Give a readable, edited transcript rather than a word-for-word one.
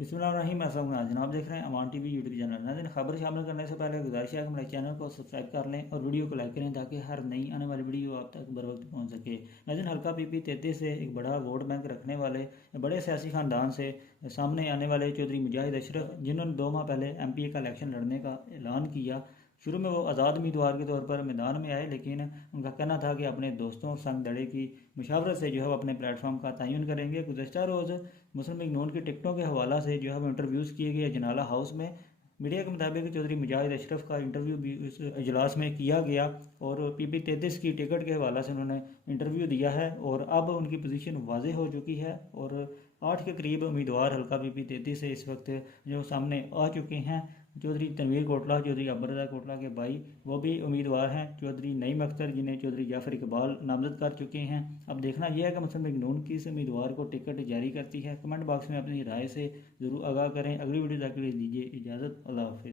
बिस्मिल्लाहिर्रहमानिर्रहीम। अस्सलाम वालेकुम जनाब, देख रहे हैं अमान टीवी यूट्यूब चैनल। नाज़रीन, खबर शामिल करने से पहले गुजारिश है कि हमारे चैनल को सब्सक्राइब कर लें और वीडियो को लाइक करें ताकि हर नई आने वाली वीडियो आप तक बर वक्त पहुँच सके। नाज़रीन, हल्का पीपी 33 से एक बड़ा वोट बैंक रखने वाले बड़े सियासी खानदान से सामने आने वाले चौधरी मुजाहिद अशरफ, जिन्होंने 2 माह पहले MPA का इलेक्शन लड़ने का ऐलान किया। शुरू में वो आज़ाद उम्मीदवार के तौर पर मैदान में आए, लेकिन उनका कहना था कि अपने दोस्तों और संग दड़े की मुशावरत से जो है वो अपने प्लेटफॉर्म का तयन करेंगे। गुज़श्ता रोज़ मुस्लिम लीग नून की टिकटों के हवाला से जो है वो इंटरव्यूज़ किए गए जनाला हाउस में। मीडिया के मुताबिक चौधरी मुजाहिद अशरफ का इंटरव्यू भी इस इजलास में किया गया और PP 33 की टिकट के हवाला से उन्होंने इंटरव्यू दिया है और अब उनकी पोजीशन वाज़ेह हो चुकी है और 8 के करीब उम्मीदवार हल्का PP 33 से इस वक्त जो सामने आ चुके हैं। चौधरी तनवीर कोटला, चौधरी अब्बरज़ा कोटला के भाई, वो भी उम्मीदवार हैं। चौधरी नईम अख्तर, जिन्हें चौधरी जाफर इकबाल नामजद कर चुके हैं। अब देखना यह है कि मुस्लिम लीग नून किस उम्मीदवार को टिकट जारी करती है। कमेंट बॉक्स में अपनी राय से ज़रूर आगाह करें। अगली वीडियो तक के लिए दीजिए इजाज़त। अल्लाह हाफ़िज़।